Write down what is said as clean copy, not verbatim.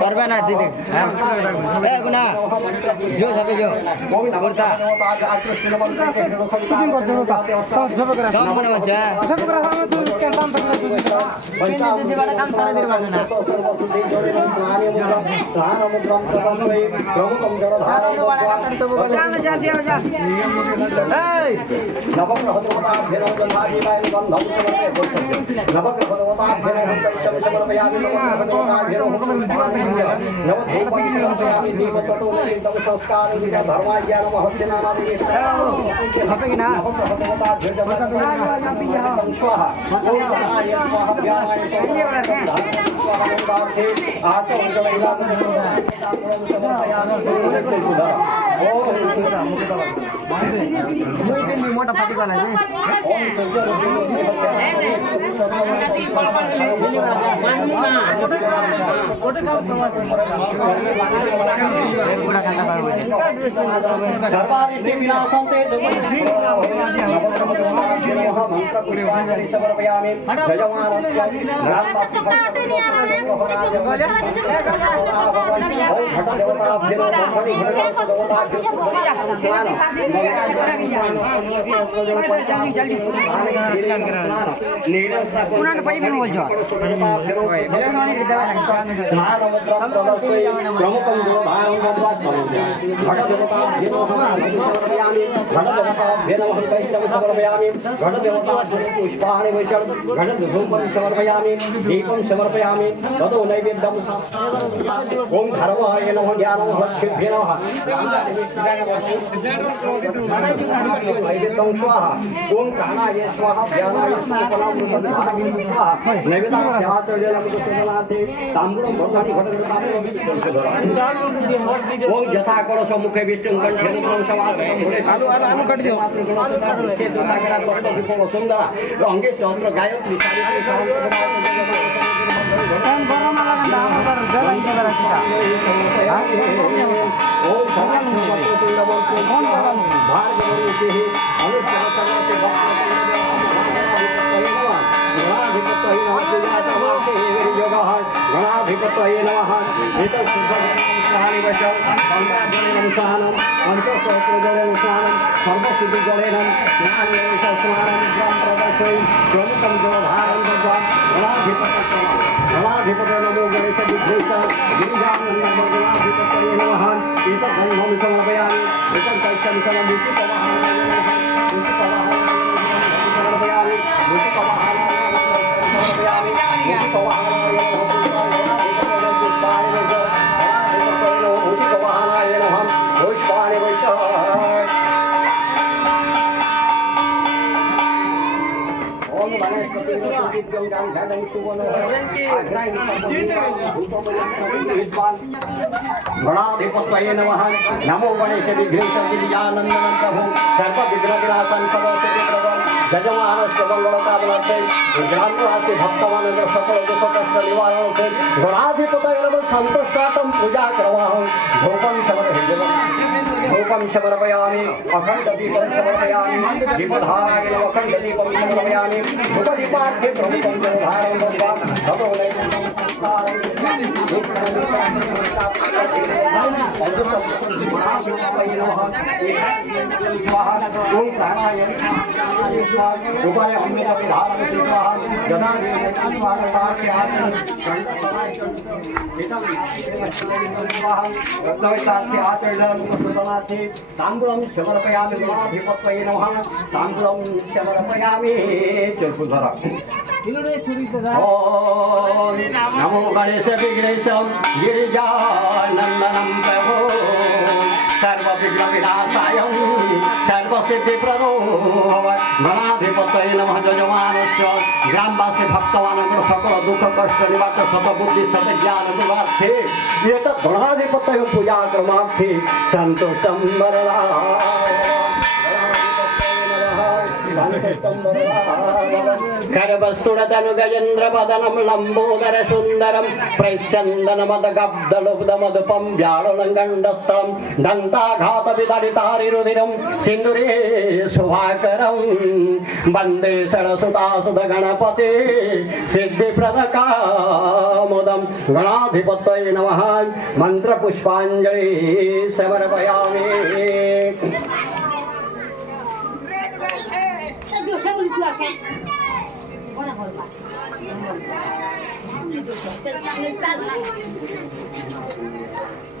করবে না দিদি এ গুনা जो सबै जो कुर्ता শুটিং করছে ওটা তো সব করে कम मने बच्चा সব করে সামনে তো কেন দাম থাকলে তো किन दिदी बड़ा काम सारा दिन माने ना सारा बड़ा काम तो बोल जा जा ए मोटा पार्टी वाला है दीपं समर्पयामि ततो नैवेद्यं ओम धर्माय नमः ज्ञानं लक्ष्मीभ्ये नमः नैवेद्यं स्वाहा ओम प्राणाय स्वाहा ज्ञानाय स्वाहा नैवेद्याचर्यलमुखसनाथे ताम्बूलं भद्राणि घटं ओम यथा कलश मुखे विष्णुं कंठे मुद्रं समापयं आलू काट दियो सुंदर अंगे चंद्र गायत्री টাইম গরম লাগা না আমার জ্বালাই কি করা সেটা ও ভগবান কোন ভগবান ভার্গবরূপে অনুষ্ঠিততে गणाधिपतये नमः एतत् शुद्धस्थानि वशं संवादनमनुसानं पंचसहस्रजलनुसानं सर्वसिद्धिजलेन ज्ञानयोगस्नानं ब्रह्मप्रदर्शयं प्रमुखं जलधारं दत्वा गणाधिपतये नमो गणेश विघ्नेश गिरिजानन्दगणाधिपतये नमः एतत् गन्धं समर्पयामि एतत् तैलं समर्पयामि गणाधिपतये नमः नमो गणेश विघ्नेश गिरिजानन्दनं प्रभु सर्वविघ्नविनाशं सर्वसिद्धिप्रदं यजमानस्य मंगलकामनार्थे ग्रामवासी भक्तवानस्य सकल दुःखकष्ट निवारणार्थे गणाधिपतये नमः सन्तोषार्थं पूजा करवाहं धूपं समर्पयामि अखण्डदीपं समर्पयामि दीपधाराय नमः अखण्डदीपं समर्पयामि धूपदीपार्थे प्रमुखं जलधारं दत्वा ततो ताम्बूलं समर्पयामि गणाधिपतये नमः ताम्बूलं समर्पयामि चतुर्धर नमो गणेश विघ्नेश गिरिजानन्दनं प्रभो सर्वविघ्नविनाशाय सर्वसिद्धिप्रदो गणाधिपतये नमः यजमानस्य ग्रामवासी भक्तवानଙ୍କର सकल दुःख कष्ट निवारण सतबुद्धि सतज्ञान दुरार्थे एतत् गणाधिपतये पूजा क्रमार्थे सन्तोषं वरदा करवस्तुडतनु गजेन्द्रपदनं लम्बोदर सुन्दरं प्रैश्चन्दनमदगब्दलुब्धमधुपं व्याळुलं गण्डस्थलं दन्ताघातविदलितारिरुधिरं सिन्दुरे शुभाकरं वन्दे षडसुतासुत गणपते सिद्धिप्रदकामुदं गणाधिपतये नमः मन्त्रपुष्पाञ्जलि समर्पयामि Hãy subscribe cho kênh Ghiền Mì Gõ để không bỏ lỡ những video hấp dẫn.